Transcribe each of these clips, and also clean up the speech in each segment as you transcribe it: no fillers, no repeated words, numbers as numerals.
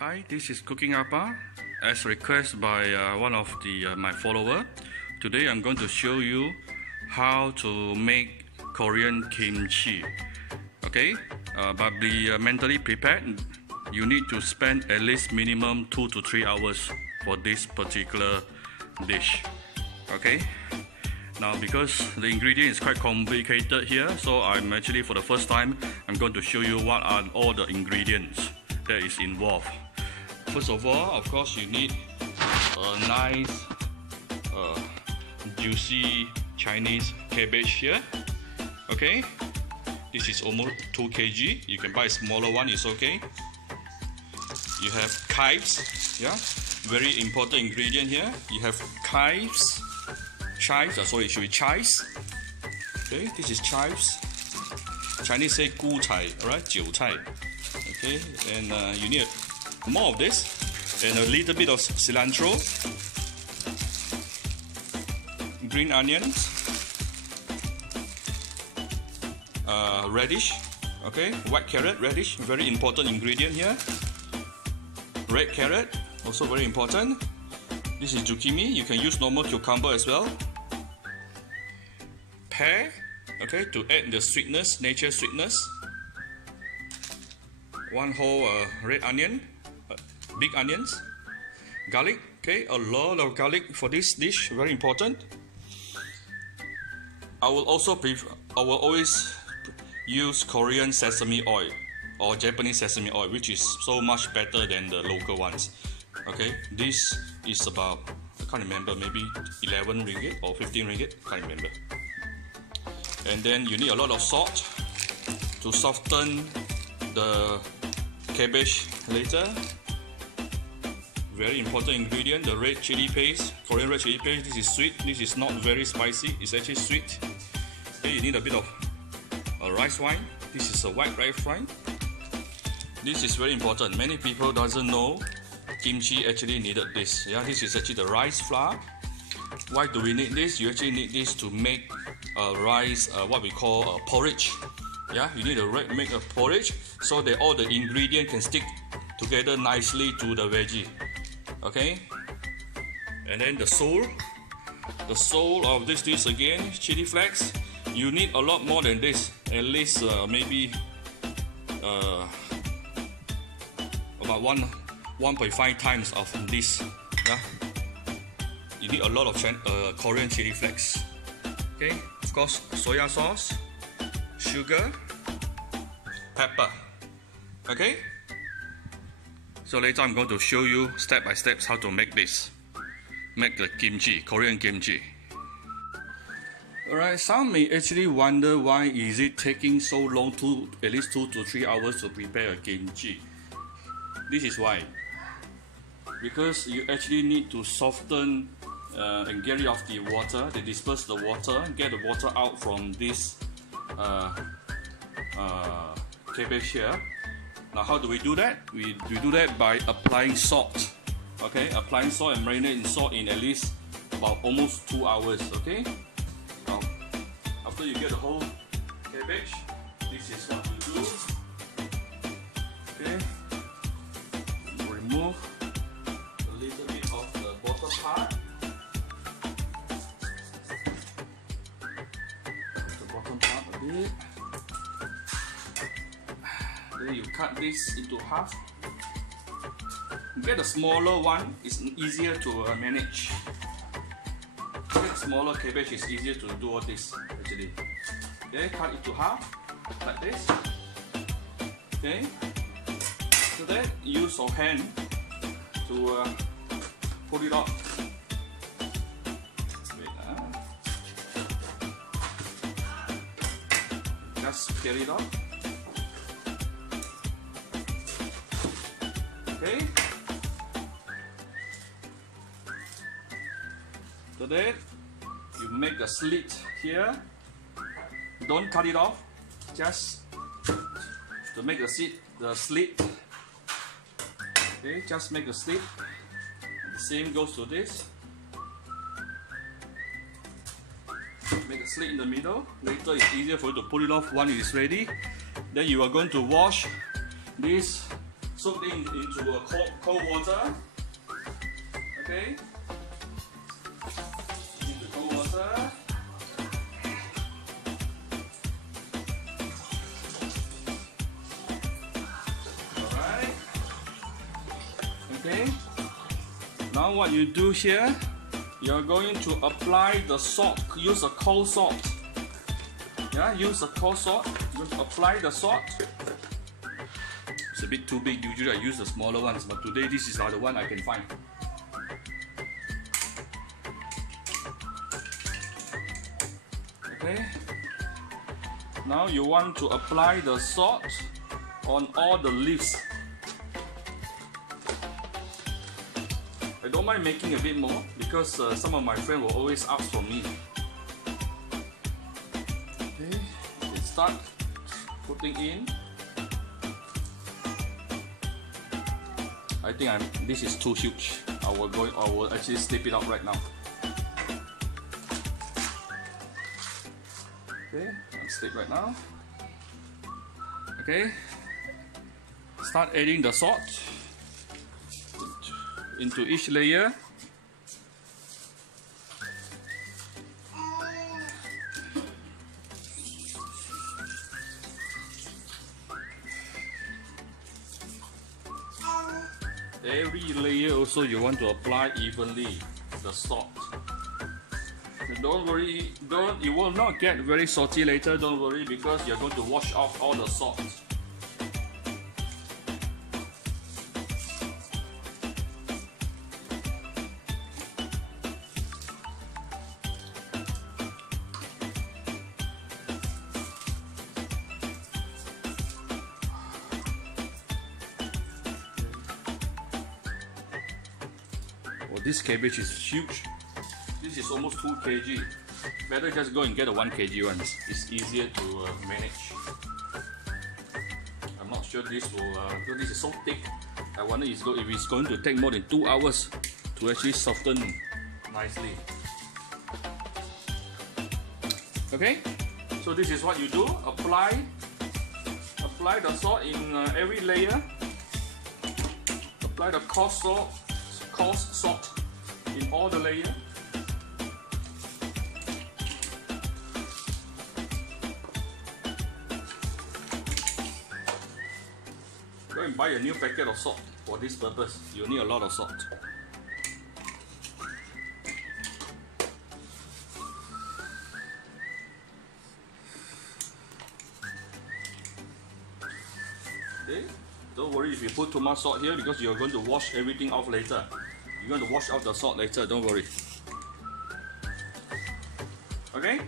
Hi, this is Cooking Appa. As requested by one of my follower, today I'm going to show you how to make Korean kimchi. Okay, but be mentally prepared. You need to spend at least minimum 2 to 3 hours for this particular dish. Okay, now because the ingredient is quite complicated here, so I'm actually for the first time I'm going to show you what are all the ingredients that is involved. First of all, of course, you need a nice juicy Chinese cabbage here. Okay, this is almost 2 kg. You can buy a smaller one, it's okay. You have chives, yeah, very important ingredient here. You have chives, sorry, it should be chives. Okay, this is chives. Chinese say gu cai, alright, jiu cai. Okay, and you need more of this, and a little bit of cilantro, green onions, radish, okay, white carrot, radish, very important ingredient here. Red carrot, also very important. This is zucchini, you can use normal cucumber as well. Pear, okay, to add the sweetness, nature sweetness. One whole red onion, big onions, garlic, okay, a lot of garlic for this dish, very important. I will always use Korean sesame oil or Japanese sesame oil, which is so much better than the local ones. Okay, this is about, I can't remember, maybe 11 ringgit or 15 ringgit, can't remember. And then you need a lot of salt to soften the cabbage later. Very important ingredient, the red chili paste, Korean red chili paste. This is sweet, this is not very spicy, it's actually sweet. Okay, you need a bit of rice wine. This is a white rice wine. This is very important. Many people doesn't know kimchi actually needed this. Yeah, this is actually the rice flour. Why do we need this? You actually need this to make rice, what we call porridge. Yeah, you need to make a porridge so that all the ingredients can stick together nicely to the veggie. Okay, and then the soul of this dish again, chili flakes. You need a lot more than this, at least maybe about 1.5 times of this. Yeah, you need a lot of Korean chili flakes. Okay, of course, soya sauce, sugar, pepper. Okay, so later I'm going to show you step by step how to make this, make the kimchi, Korean kimchi. Alright, some may actually wonder why is it taking so long, at least 2 to 3 hours to prepare a kimchi. This is why, because you actually need to soften and get rid of the water, to disperse the water, get the water out from this cabbage here. Now how do we do that? We do that by applying salt. Okay, applying salt and marinating salt in at least about almost 2 hours. Okay, now after you get the whole cabbage, this is what you do. Okay, remove a little bit of the bottom part. The bottom part a bit. Then you cut this into half. Get a smaller one, it's easier to manage. Get a smaller cabbage, is easier to do all this actually. Okay, cut it to half, like this. Okay, so then use your hand to pull it off. Wait, just get it off. Okay, so then you make a slit here. Don't cut it off, just to make the slit. Okay, just make a slit. The same goes to this. Make a slit in the middle. Later it's easier for you to pull it off once it is ready. Then you are going to wash this. So soak it into a cold water. Okay. Into cold water. Alright. Okay. Now what you do here, you're going to apply the salt. Use a cold salt. Yeah, use a cold salt. Apply the salt. It's a bit too big. Usually I use the smaller ones, but today this is the one I can find. Okay. Now you want to apply the salt on all the leaves. I don't mind making a bit more because some of my friends will always ask for me. Okay, let's start putting in. I think this is too huge. I will actually snip it out right now. Okay, I'll snip right now. Okay, start adding the salt into each layer. Every layer also you want to apply evenly the salt. Don't worry, you will not get very salty later, don't worry, because you're going to wash off all the salt. Oh, this cabbage is huge. This is almost 2 kg. Better just go and get a 1 kg ones. It's easier to manage. I'm not sure this will, because this is so thick. I wonder if it's going to take more than 2 hours to actually soften nicely. Okay, so this is what you do. Apply the salt in every layer. Apply the coarse salt in all the layers. Go and buy a new packet of salt for this purpose. You need a lot of salt. Okay, don't worry if you put too much salt here because you're going to wash everything off later. You're going to wash out the salt later, don't worry. Okay?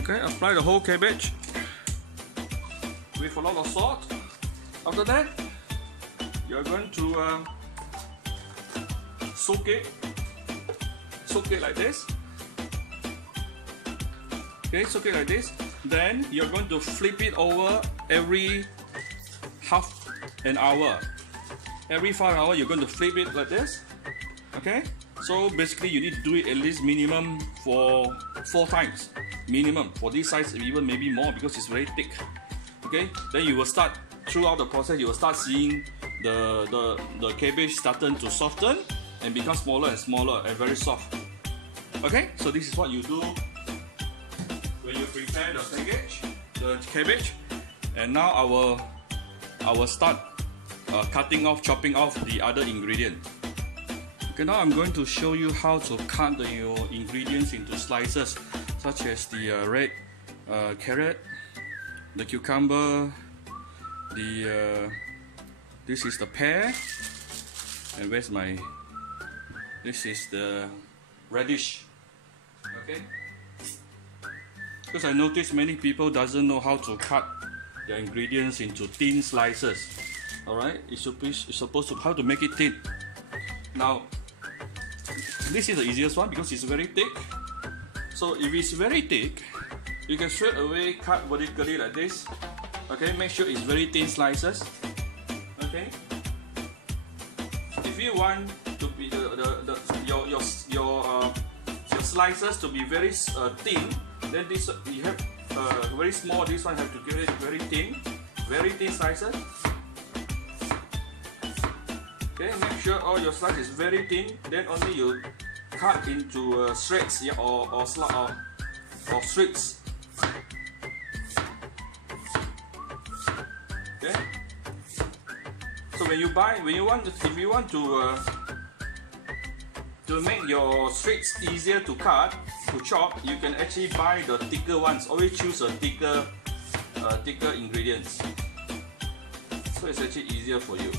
Okay, apply the whole cabbage with a lot of salt. After that, you're going to soak it like this. Okay, soak it like this. Then you're going to flip it over every half an hour. Every 5 hours, you're going to flip it like this. Okay, so basically you need to do it at least minimum for 4 times. Minimum for this size, even maybe more because it's very thick. Okay, then you will start throughout the process. You will start seeing the cabbage starting to soften and become smaller and smaller and very soft. Okay, so this is what you do when you prepare the cabbage. And now I will start chopping off the other ingredient. Okay, now I'm going to show you how to cut your ingredients into slices, such as the red carrot, the cucumber, this is the pear, and this is the radish. Okay, because I noticed many people doesn't know how to cut the ingredients into thin slices. Alright, it's supposed to how to make it thin. Now this is the easiest one because it's very thick. So if it's very thick, you can straight away cut vertically like this. Okay, make sure it's very thin slices. Okay, if you want to be slices to be very thin, then this you have very small. This one have to get it very thin slices. Okay, make sure all your slice is very thin. Then only you cut into shreds, yeah, or strips. Okay. So if you want to make your strips easier to cut, to chop, you can actually buy the thicker ones. Always choose a thicker ingredients. So it's actually easier for you.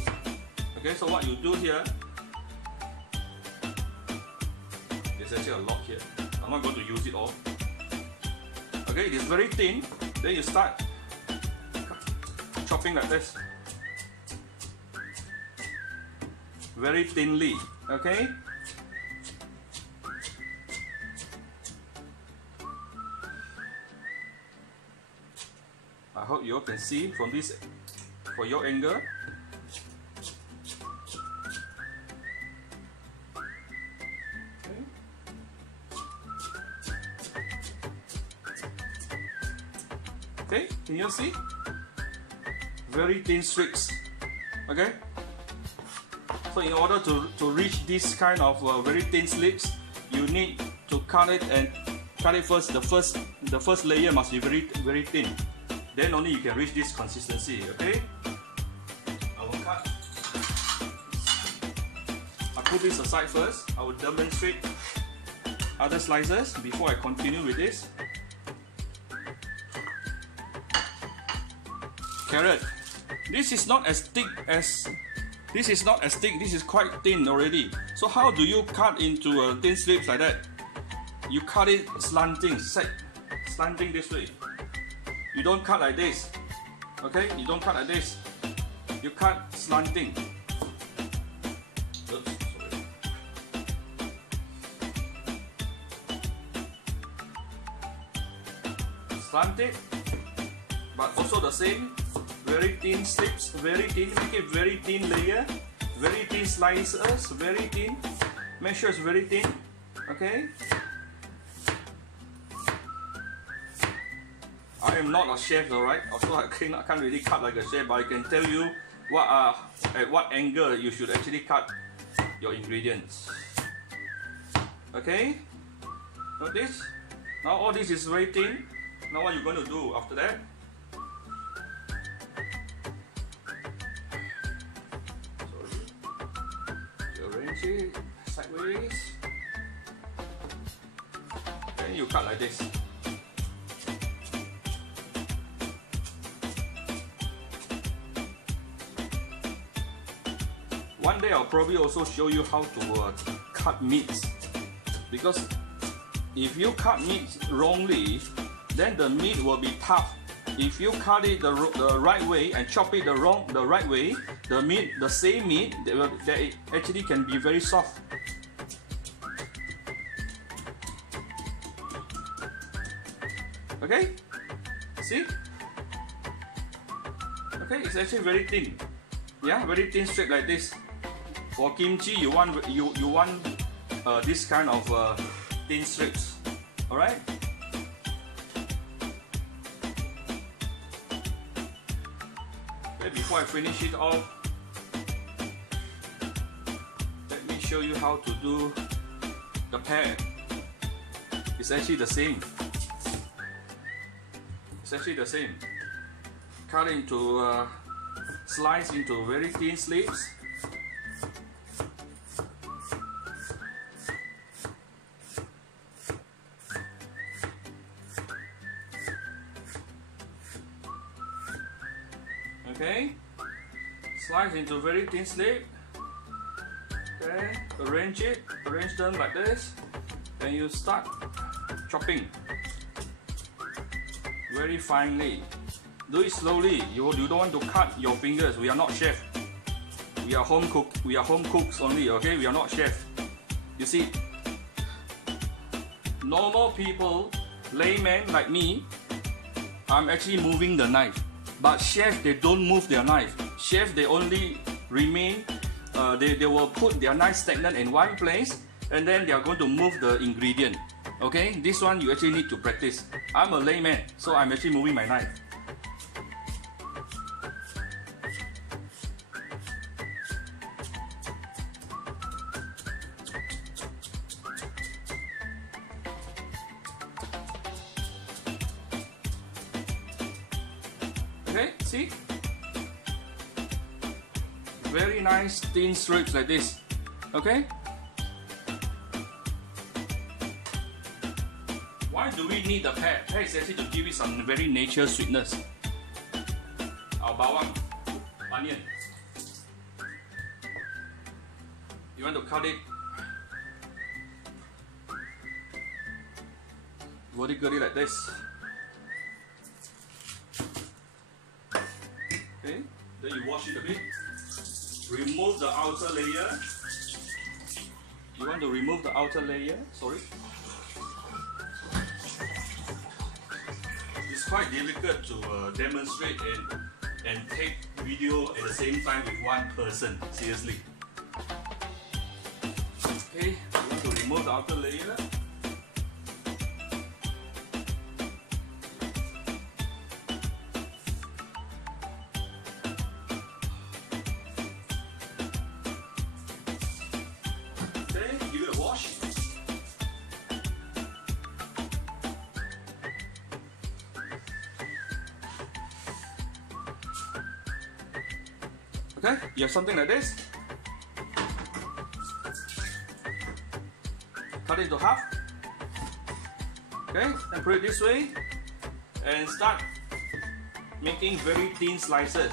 Okay, so what you do here, there's actually a lot here. I'm not going to use it all. Okay, it is very thin. Then you start chopping like this, very thinly. Okay. I hope you all can see from this, for your angle. Okay, can you see? Very thin strips. Okay. So in order to reach this kind of very thin slips, you need to cut it first. The first layer must be very thin. Then only you can reach this consistency. Okay. I will cut. I put this aside first. I will demonstrate other slices before I continue with this. Carrot. This is not as thick as this is quite thin already. So how do you cut into thin strips like that? You cut it slanting this way. You don't cut like this. Okay? You don't cut like this. You cut slanting. Oops, sorry. Slanted, but also the same. Very thin strips, very thin, make it very thin layer, very thin slices, very thin. Make sure it's very thin. Okay. I am not a chef, alright. Also, I can't really cut like a chef, but I can tell you at what angle you should actually cut your ingredients. Okay. Notice. Now all this is very thin. Now what you're going to do after that? Sideways. Then you cut like this. One day I'll probably also show you how to cut meats, because if you cut meat wrongly, then the meat will be tough. If you cut it the right way and chop it the right way, the same meat that actually can be very soft. Okay, see? Okay, it's actually very thin. Yeah, very thin strip like this. For kimchi, you want this kind of thin strips. All right. Okay, before I finish it off, let me show you how to do the pear. It's actually the same. It's actually the same. Cut into slice into very thin slips. Okay, slice into very thin slip. Okay, arrange them like this. Then you start chopping very finely. Do it slowly. You don't want to cut your fingers. We are not chef. We are home cook. We are home cooks only. Okay, we are not chef. You see, normal people, laymen like me, I'm actually moving the knife. But chefs, they don't move their knife. Chefs, they only remain. They will put their knife stagnant in one place, and then they are going to move the ingredient. Okay, this one you actually need to practice. I'm a layman, so I'm actually moving my knife. Okay, see? Very nice thin strips like this. Okay? Why do we need the pear? Pear is actually to give it some very natural sweetness. Our bawang, onion. You want to cut it vertically like this. Okay, then you wash it a bit. Remove the outer layer. You want to remove the outer layer, sorry. It's quite difficult to demonstrate and take video at the same time with one person, seriously. Okay, you want to remove the outer layer. Okay, you have something like this. Cut it into half. Okay, and put it this way and start making very thin slices.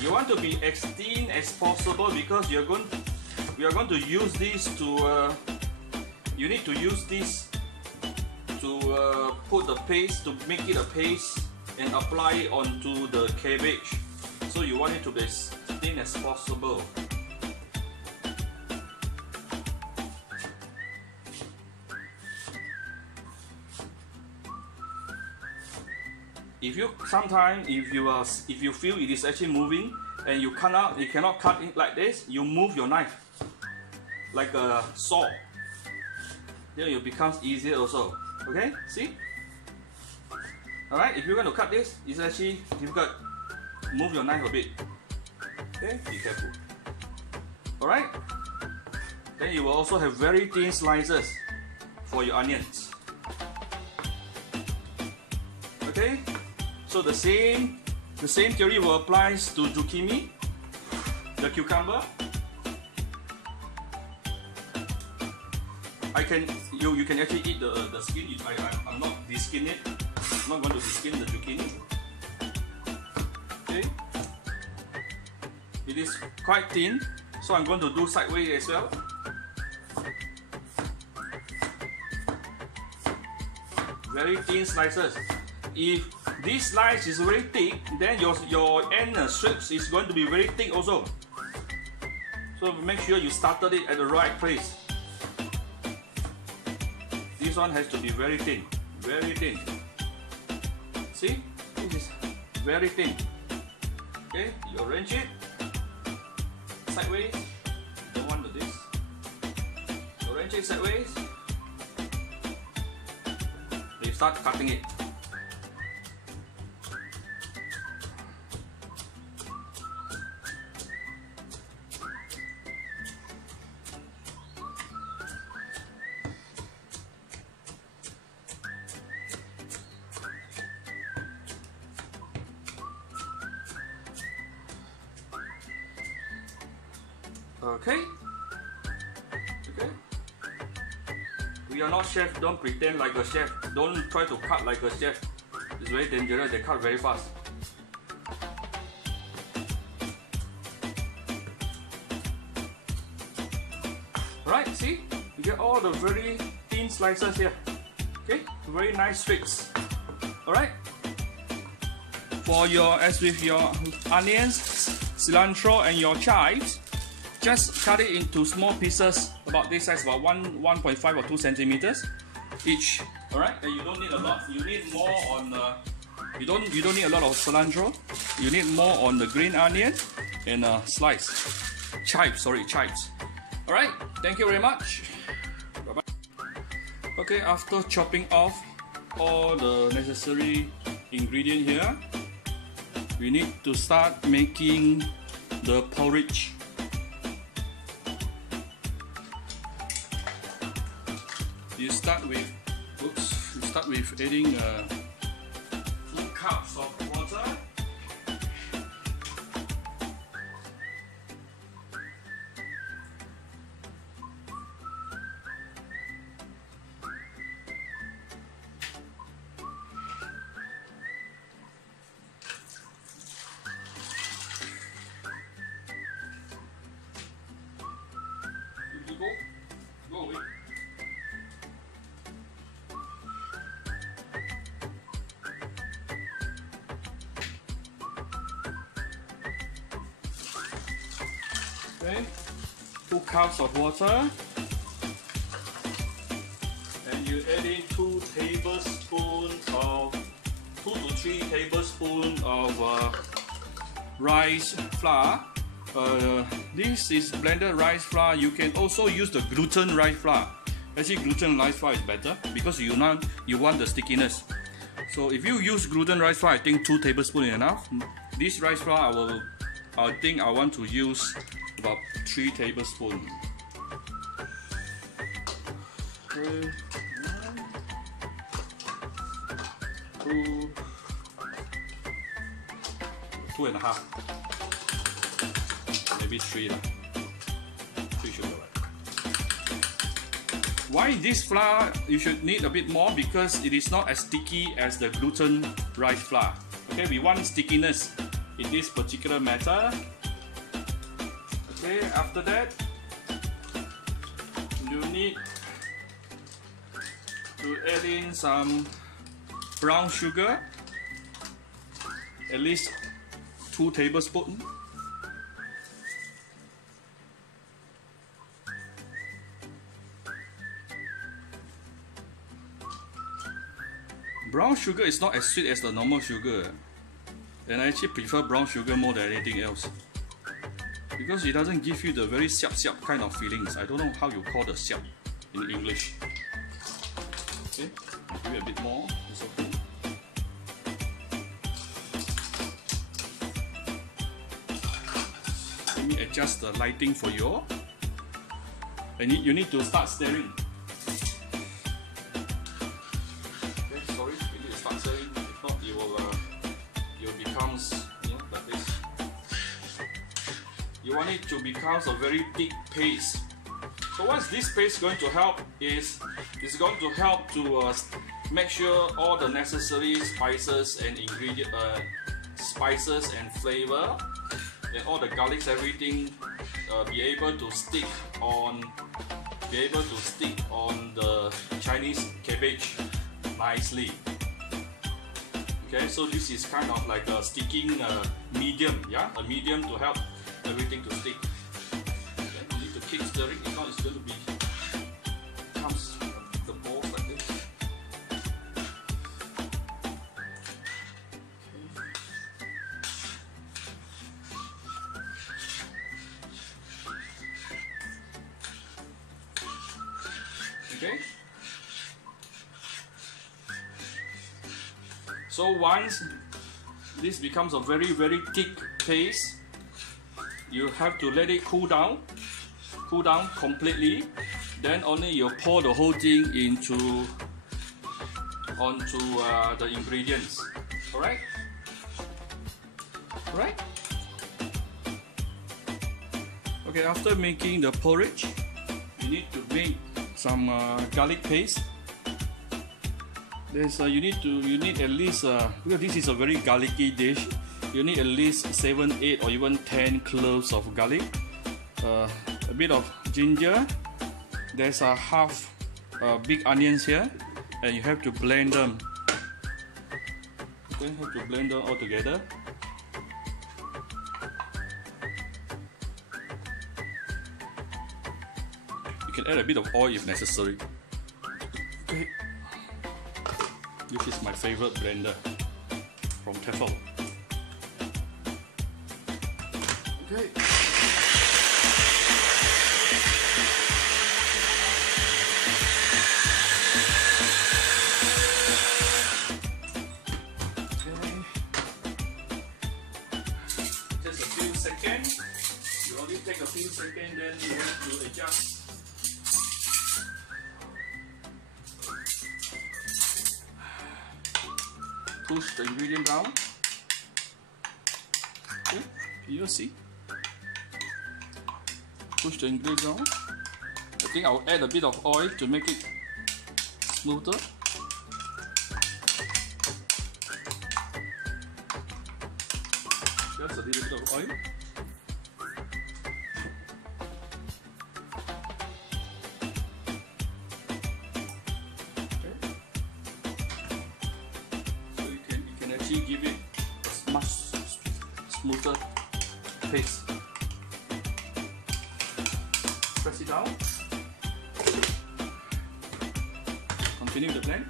You want to be as thin as possible because we are going to use this to you need to use this to put the paste, to make it a paste and apply it onto the cabbage. So you want it to be as thin as possible. If you feel it is actually moving and you cannot cut it like this, you move your knife like a saw. Then it becomes easier also. Okay, see? Alright, if you're going to cut this, it's actually difficult. Move your knife a bit. Okay, be careful. Alright, then you will also have very thin slices for your onions. Okay, so the same theory will apply to zucchini, the cucumber. You can actually eat the skin. I'm not de-skin it. I'm not going to de-skin the zucchini. Okay, it is quite thin, so I'm going to do sideways as well. Very thin slices. If this slice is very thick, then your end strips is going to be very thick also. So make sure you started it at the right place. This one has to be very thin, very thin. See, this is very thin. Okay, you arrange it sideways. Don't want to do this. Arrange it sideways. You start cutting it. Okay. Okay. We are not chef. Don't pretend like a chef. Don't try to cut like a chef. It's very dangerous. They cut very fast. Alright, see? You get all the very thin slices here. Okay? Very nice strips. Alright? As with your onions, cilantro and your chives, just cut it into small pieces about this size, about 1.5 or 2 centimeters each. Alright, and you don't need a lot. You need more on you don't need a lot of cilantro. You need more on the green onion and chives. Alright, thank you very much. Bye bye. Okay, after chopping off all the necessary ingredient here, we need to start making the porridge. You start with adding 2 cups of water. Go away. Okay, 2 cups of water, and you add in 2 tablespoons of 2 to 3 tablespoons of rice flour. This is blended rice flour. You can also use the gluten rice flour. Actually, gluten rice flour is better because you want the stickiness. So if you use gluten rice flour, I think 2 tablespoons is enough. This rice flour, I think I want to use about 3 tablespoons. Okay. 1, 2, 2.5. Maybe 3 lah. 3 should be right. Why this flour you should need a bit more? Because it is not as sticky as the gluten rice flour. Okay, we want stickiness in this particular matter. Okay, after that, you need to add in some brown sugar, at least 2 tablespoons. Brown sugar is not as sweet as the normal sugar, and I actually prefer brown sugar more than anything else because it doesn't give you the very siap kind of feelings. I don't know how you call the siap in English. Okay, give it a bit more. It's okay. Let me adjust the lighting for you. And you need to start stirring. You want it to become a very thick paste. So what's this paste going to help is it's going to help to make sure all the necessary spices and ingredient, spices and flavor, and all the garlics, everything, be able to stick on the Chinese cabbage nicely. Okay, so this is kind of like a sticking medium, yeah, a medium to help everything to stick. Then you need to keep stirring, if not it's going to comes the balls like this. Okay. So once this becomes a very thick paste, you have to let it cool down completely. Then only you pour the whole thing onto the ingredients. Alright? Alright? Okay, after making the porridge, you need to make some garlic paste. You need at least because this is a very garlicky dish, you need at least 7, 8 or even 10 cloves of garlic, a bit of ginger. There's a half big onions here, and you have to blend them. Okay, have to blend them all together. You can add a bit of oil if necessary. Okay. This is my favorite blender from Tefal. Okay. few seconds, then you have to adjust. Push the ingredient down. Okay, you see. Push the ingredient down. I think I'll add a bit of oil to make it smoother. Just a little bit of oil. Okay. So you can actually give it a much smoother paste. Press it down. Continue the blend.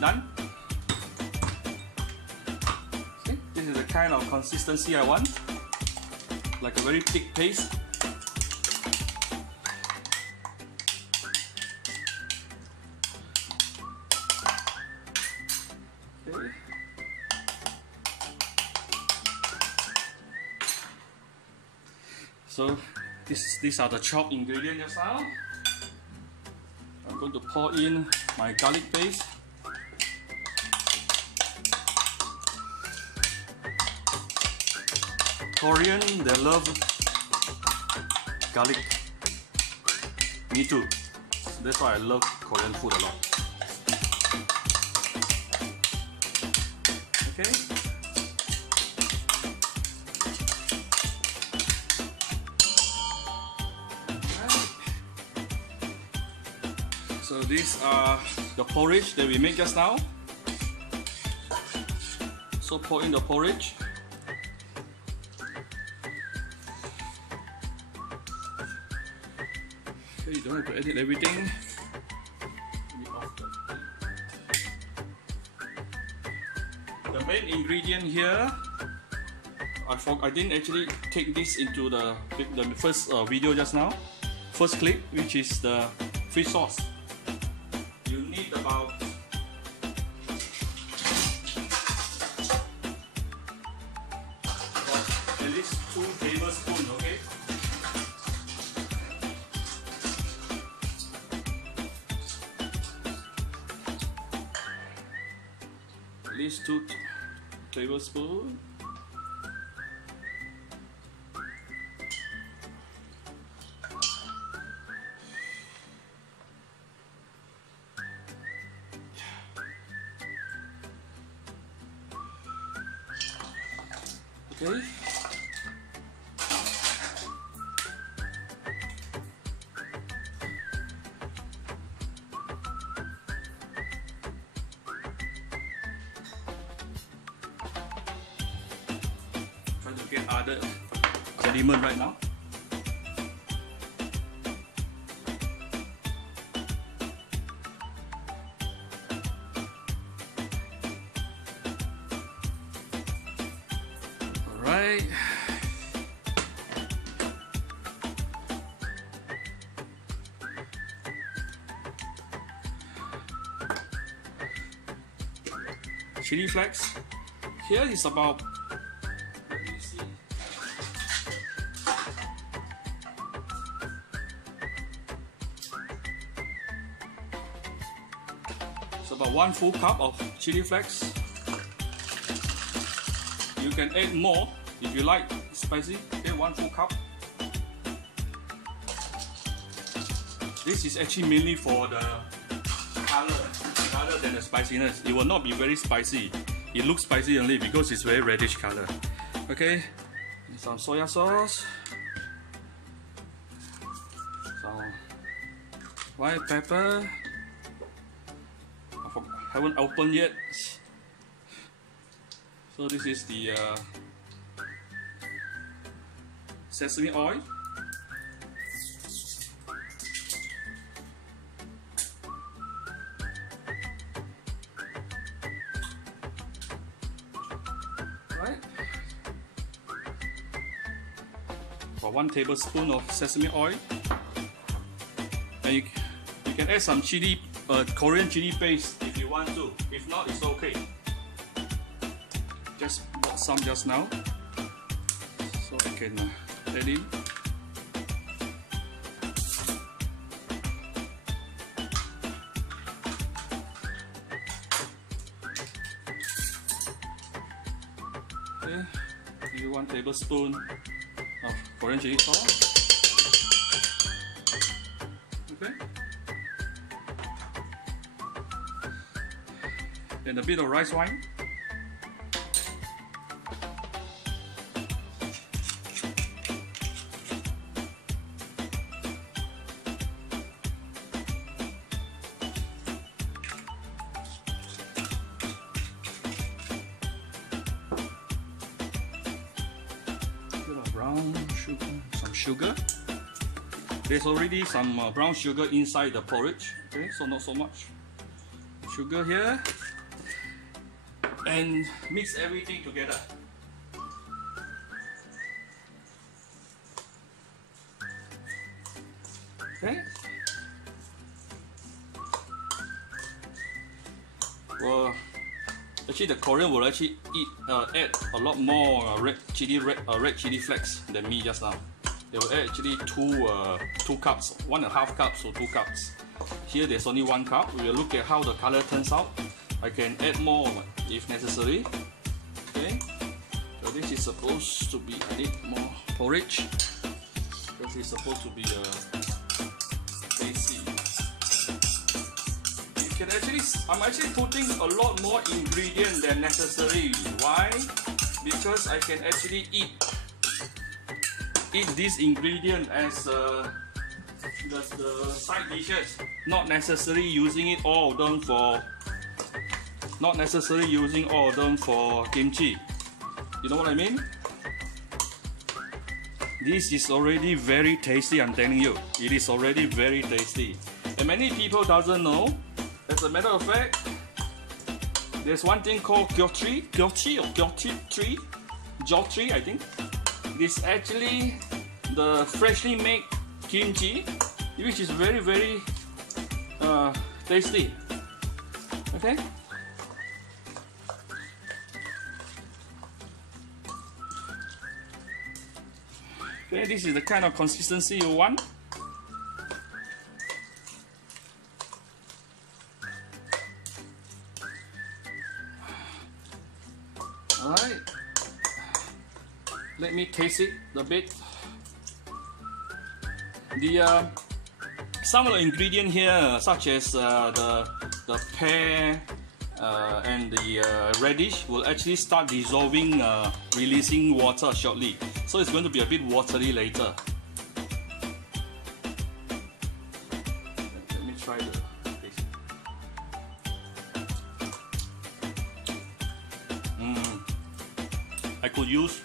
Done. See, this is the kind of consistency I want, like a very thick paste. Okay. So these are the chopped ingredients just now. I'm going to pour in my garlic paste. Korean, they love garlic. Me too. That's why I love Korean food a lot. Okay. Right. So these are the porridge that we made just now. So pour in the porridge. Okay, you don't have to edit everything. The main ingredient here, I didn't actually take this into the first video just now, first clip, which is the fish sauce. You need about at least 2 tablespoons, okay? At least 2 tablespoons. Okay. Trying to get other sediment right now. Right. Chili flakes. Here is about, let me see. It's about 1 full cup of chili flakes. You can add more if you like spicy. Add 1 full cup. This is actually mainly for the color rather than the spiciness. It will not be very spicy. It looks spicy only because it's very reddish color. Okay, some soya sauce, some white pepper. I haven't opened yet. So this is the sesame oil. Right. For 1 tablespoon of sesame oil. And you can add some chili, Korean chili paste if you want to. If not, it's okay. Just bought some just now, so I can add in. Okay, maybe 1 tablespoon of Korean chili sauce. Okay. And a bit of rice wine. Bit of brown sugar, some sugar. There's already some brown sugar inside the porridge, okay, so not so much sugar here. And mix everything together. Okay. Well, actually the Korean will actually add a lot more red chili flakes than me just now. They will add actually two cups, 1.5 cups or 2 cups. Here there's only 1 cup. We will look at how the color turns out. I can add more if necessary. Okay, so this is supposed to be a bit more porridge because it's supposed to be tasty. You can actually, I'm actually putting a lot more ingredient than necessary. Why? Because I can actually eat this ingredient as the side dishes, not necessarily using it all done for. Not necessarily using all of them for kimchi. You know what I mean? This is already very tasty, I'm telling you. It is already very tasty. And many people doesn't know. As a matter of fact, there's one thing called Kimchee, I think. It's actually the freshly made kimchi, which is very, very tasty. Okay? Okay, this is the kind of consistency you want. Alright, let me taste it a bit. Some of the ingredients here, such as the pear and the radish, will actually start dissolving, releasing water shortly. So it's going to be a bit watery later. Let me try the taste. I could use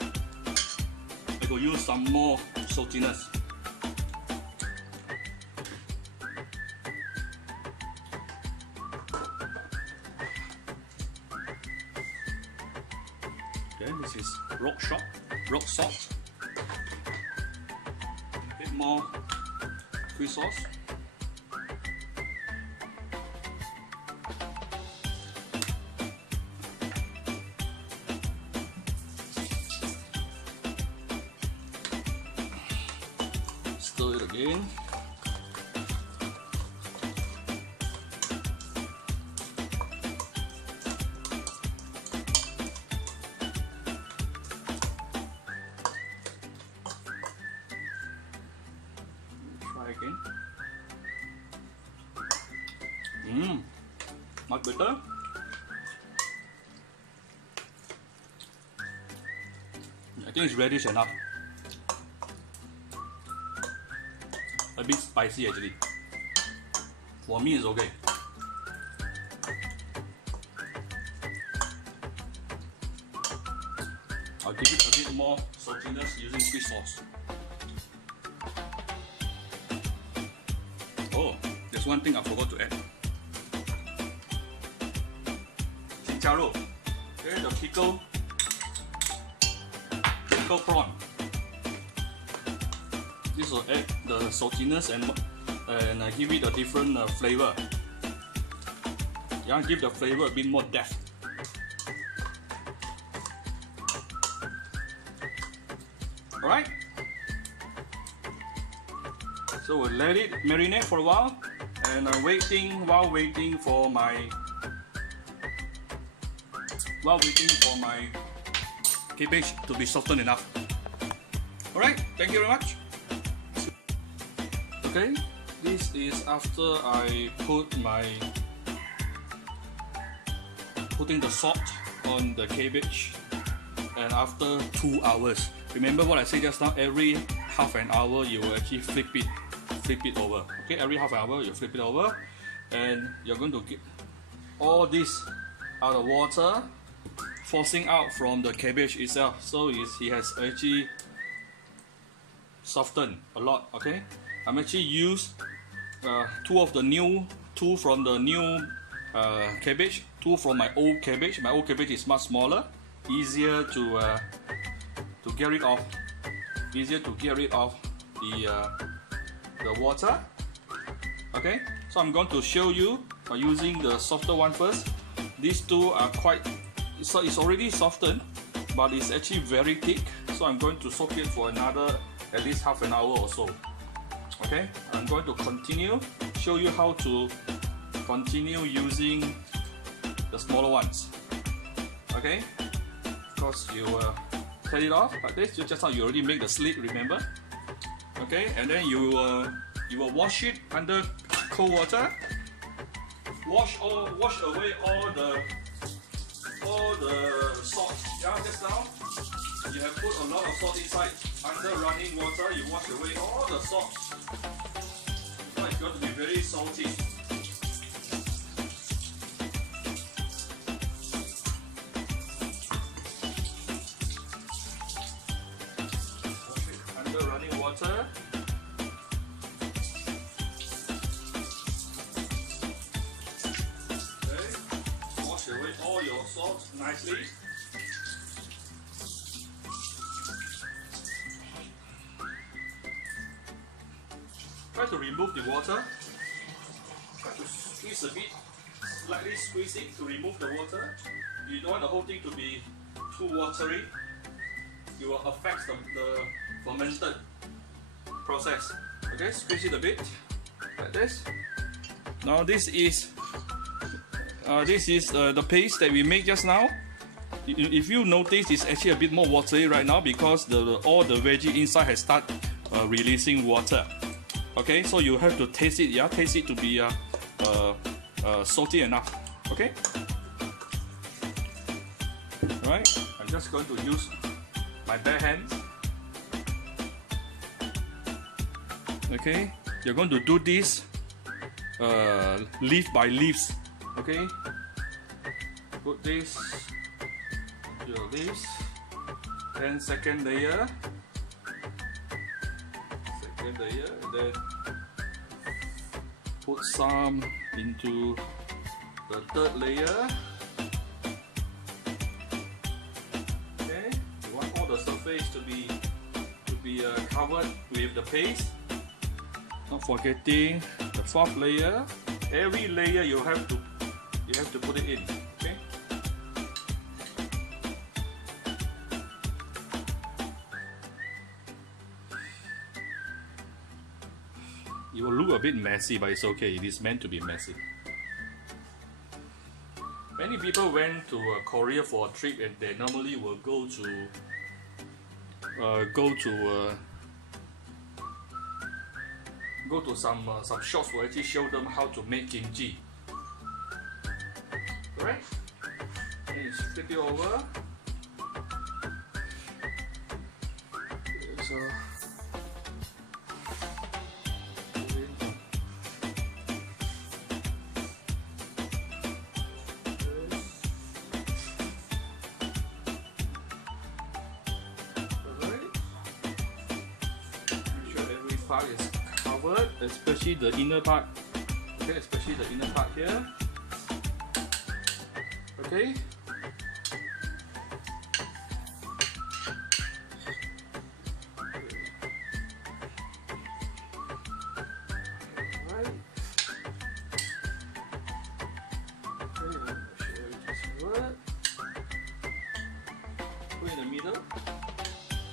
some more saltiness. Okay, this is rock salt. A bit more soy sauce. Stir it again. Again. Much better. I think it's reddish enough. A bit spicy actually. For me, it's okay. I'll give it a bit more saltiness using fish sauce. Oh, there's one thing I forgot to add. Chincharo. Okay, the pickle prawn. This will add the saltiness and give it a different flavor. Yeah, give the flavor a bit more depth. Alright? So we'll let it marinate for a while, and while waiting for my cabbage to be softened enough. Alright, thank you very much. Okay, this is after I putting the salt on the cabbage, and after 2 hours. Remember what I said just now, every half an hour you will actually flip it over. Okay, every half an hour you flip it over, and you're going to get all this out of water forcing out from the cabbage itself. So it has actually softened a lot. Okay, I'm actually used two from the new cabbage, two from my old cabbage. My old cabbage is much smaller, easier to get rid of, the water. Okay, so I'm going to show you by using the softer one first. These two are so it's already softened, but it's actually very thick, so I'm going to soak it for another at least half an hour or so. Okay, I'm going to show you how to continue using the smaller ones. Okay, because you cut it off like this. Just how you already make the slit, remember? Okay, and then you will wash it under cold water. Wash away all the salt. Yeah, just now you have put a lot of salt inside. Under running water, you wash away all the salt. So it's going to be very salty. Wash it under running water. Away all your salt nicely. Try to remove the water. Try to squeeze a bit, slightly squeeze it to remove the water. You don't want the whole thing to be too watery. You will affect the fermented process. Okay, squeeze it a bit like this. Now this is the paste that we made just now. If you notice, it's actually a bit more watery right now because all the veggie inside has started releasing water. Okay, so you have to taste it. Yeah, taste it to be salty enough. Okay. Alright, I'm just going to use my bare hands. Okay, you're going to do this leaf by leaves. Okay, put this to your leaves, then second layer, then put some into the third layer. Okay, you want all the surface to be covered with the paste. Not forgetting the fourth layer. Every layer you have to put it in. Okay. It will look a bit messy, but it's okay. It is meant to be messy. Many people went to Korea for a trip, and they normally will go to some shops who actually show them how to make kimchi. Alright? And you flip it over. So alright. Make sure every part is covered. covered, especially the inner part. Okay, especially the inner part here. Okay. Put in the middle.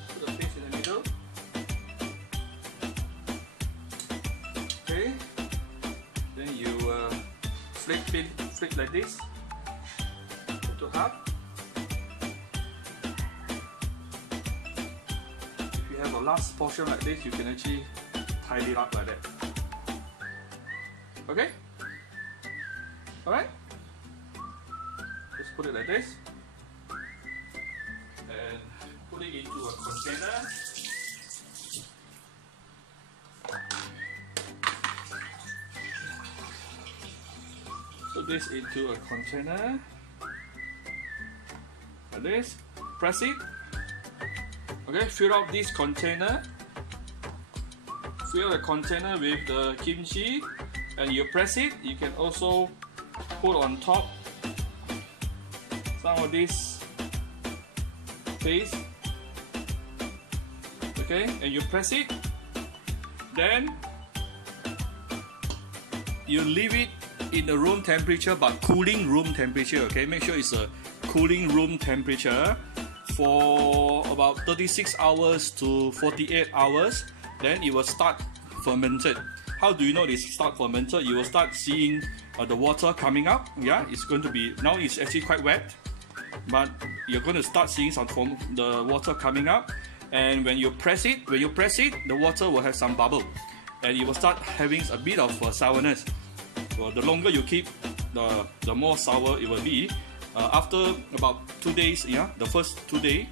Put the paste in the middle. Okay. Then you flip like this. To half. If you have a last portion like this, you can actually tie it up like that. Okay? Alright? Just put it like this. And put it into a container. Put this into a container. Like this. Press it. Okay, fill up this container. Fill the container with the kimchi and you press it. You can also put on top some of this paste. Okay, and you press it. Then you leave it in the room temperature, but cooling room temperature. Okay, make sure it's a cooling room temperature for about 36 hours to 48 hours. Then it will start fermented. How do you know it start fermented? You will start seeing the water coming up. Yeah, it's going to be, now it's actually quite wet, but you're going to start seeing some the water coming up. And when you press it, the water will have some bubble, and it will start having a bit of sourness. Well, the longer you keep, the more sour it will be. After about 2 days, yeah, the first 2 days,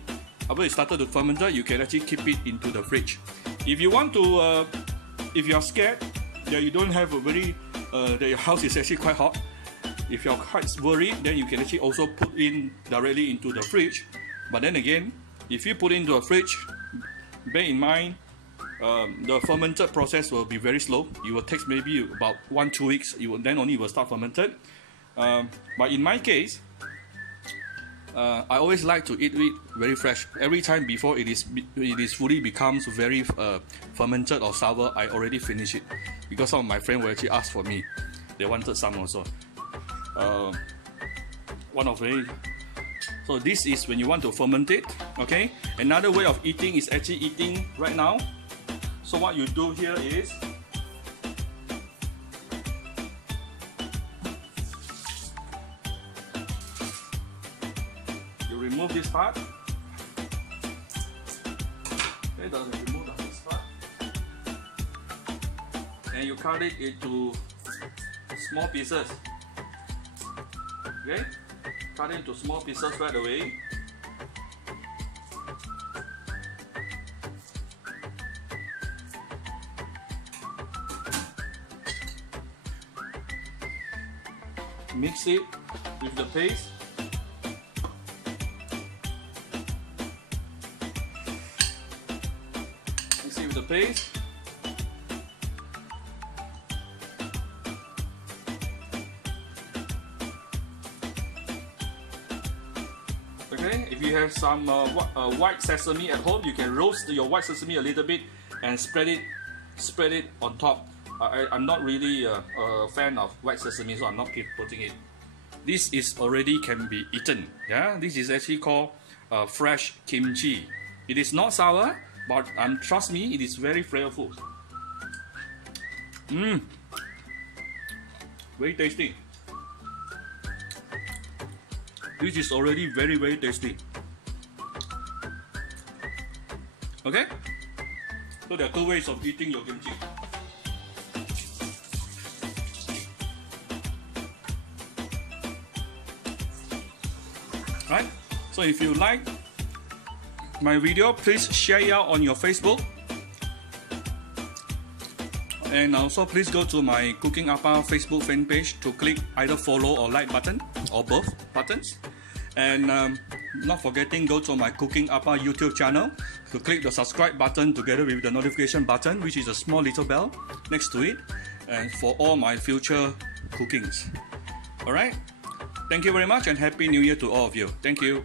after it started to ferment, you can actually keep it into the fridge. If you want to, if you are scared that you don't have a very, that your house is actually quite hot, if you're quite worried, then you can actually also put in directly into the fridge. But then again, if you put it into a fridge, bear in mind, the fermented process will be very slow. It will take maybe about 1-2 weeks. Then only will start fermented. But in my case, I always like to eat it very fresh. Every time before it is fully becomes very fermented or sour, I already finish it, because some of my friends will actually ask for me. They wanted some also. So this is when you want to ferment it. Okay. Another way of eating is actually eating right now. So what you do here is, you remove this part. Okay, remove this part. And you cut it into small pieces. Okay? Cut it into small pieces right away. Mix it with the paste. Mix it with the paste. Okay, if you have some white sesame at home, you can roast your white sesame a little bit and spread it on top. I'm not really a fan of white sesame, so I'm not putting it. This is already can be eaten. Yeah, this is actually called fresh kimchi. It is not sour, but trust me, it is very flavorful. Very tasty. This is already very, very tasty. Okay, so there are 2 ways of eating your kimchi. Right? So if you like my video, please share it out on your Facebook. And also please go to my Cooking Appa Facebook fan page to click either follow or like button, or both buttons. And not forgetting go to my Cooking Appa YouTube channel to click the subscribe button together with the notification button, which is a small little bell next to it, and for all my future cookings. Alright, thank you very much and Happy New Year to all of you. Thank you.